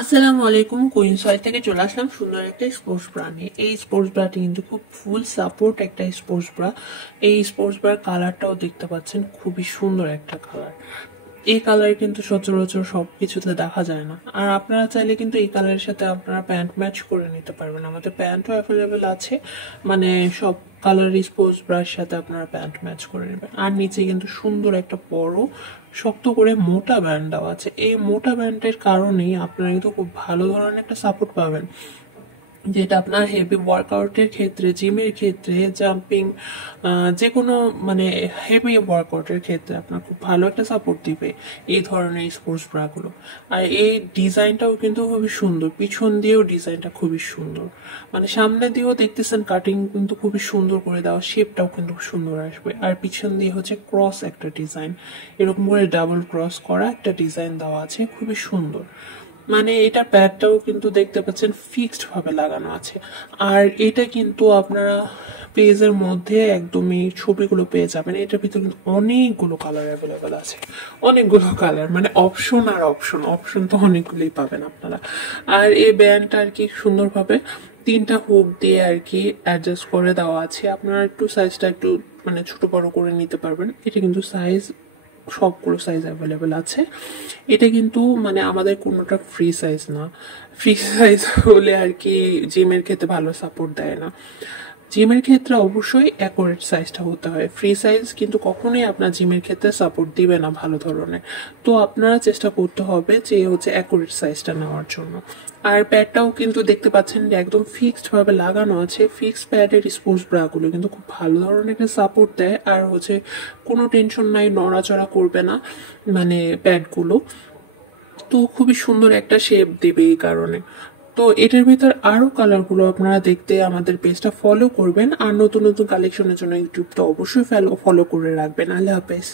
আসসালামু আলাইকুম। Queen soil থেকে চলে আসলাম সুন্দর একটা স্পোর্টস ব্রা নিয়ে। এই স্পোর্টস ব্রাটি কিন্তু খুব ফুল সাপোর্ট একটা স্পোর্টস ব্রা। এই স্পোর্টস ব্রার কালারটাও দেখতে পাচ্ছেন, খুবই সুন্দর একটা কালার। এই কালার কিন্তু সচরাচর সব কিছুতে দেখা যায় না। আর আপনারা চাইলে কিন্তু এই কালারের সাথে আপনারা প্যান্ট ম্যাচ করে নিতে পারবেন। আমাদের প্যান্টও অ্যাভেলেবেল আছে, মানে সব কালার স্পোর্টস ব্রার সাথে আপনারা প্যান্ট ম্যাচ করে নেবেন। আর নিচে কিন্তু সুন্দর একটা বড় শক্ত করে মোটা ব্যান্ড দেওয়া আছে। এই মোটা ব্যান্ডের কারণেই আপনারা কিন্তু খুব ভালো ধরনের একটা সাপোর্ট পাবেন, যেটা আপনার হেভি ওয়ার্কআউটের ক্ষেত্রে, জিমের ক্ষেত্রে, জাম্পিং, যে কোনো মানে হেভি ওয়ার্কআউটের ক্ষেত্রে আপনার খুব ভালো একটা সাপোর্ট দিবে এই ধরনের স্পোর্টস ব্রাগুলো। আর এই ডিজাইনটাও কিন্তু খুবই সুন্দর, পিছন দিয়েও ডিজাইনটা খুবই সুন্দর, মানে সামনে দিয়েও দেখতেছেন কাটিং কিন্তু খুবই সুন্দর করে দেওয়া, শেপটাও কিন্তু সুন্দর আসবে। আর পিছন দিয়ে হচ্ছে ক্রস একটা ডিজাইন, এরকম করে ডাবল ক্রস করা একটা ডিজাইন দেওয়া আছে, খুবই সুন্দর। মানে এটা প্যাডটাও কিন্তু দেখতে পাচ্ছেন ফিক্সড ভাবে লাগানো আছে। আর এটা কিন্তু আপনারা পেজের মধ্যে একদমই ছবিগুলো পেয়ে যাবেন। এটার ভিতরে কিন্তু অনেকগুলো কালার অ্যাভেলেবেল আছে, অনেকগুলো কালার, মানে অপশন আর অপশন, অপশন তো অনেকগুলোই পাবেন আপনারা। আর এই ব্যান্ডটা আর কি সুন্দরভাবে তিনটা হুক দিয়ে আর কি অ্যাডজাস্ট করে দেওয়া আছে। আপনারা একটু সাইজটা একটু মানে ছোট বড় করে নিতে পারবেন। এটা কিন্তু সাইজ সবগুলো সাইজ অ্যাভেলেবেল আছে। এটা কিন্তু মানে আমাদের কোনোটা ফ্রি সাইজ না। ফ্রি সাইজ হলে আর কি জিমের ক্ষেত্রে ভালো সাপোর্ট দেয় না। জিমের ক্ষেত্রে অবশ্যই অ্যাকুরেট সাইজটা হতে হয়। ফ্রি সাইজ কিন্তু কখনোই আপনার জিমের ক্ষেত্রে সাপোর্ট দিবে না ভালো ধরনের। তো আপনারা চেষ্টা করতে হবে যে হচ্ছে অ্যাকুরেট সাইজটা নেওয়ার জন্য। আর প্যাডটাও কিন্তু দেখতে পাচ্ছেন যে একদম ফিক্সড ভাবে লাগানো আছে। ফিক্সড প্যাডের স্পোর্টস ব্রাগুলো কিন্তু খুব ভালো ধরনের একটা সাপোর্ট দেয়। আর হচ্ছে কোনো টেনশন নাই, নড়াচড়া করবে না মানে প্যাডগুলো। তো খুবই সুন্দর একটা শেপ দেবে এই কারণে। তো এটার ভিতর আরো কালারগুলো আপনারা দেখতে আমাদের পেজটা ফলো করবেন। আর নতুন নতুন কালেকশনের জন্য ইউটিউবটা অবশ্যই ফলো করে রাখবেন। আল্লাহ হাফেজ।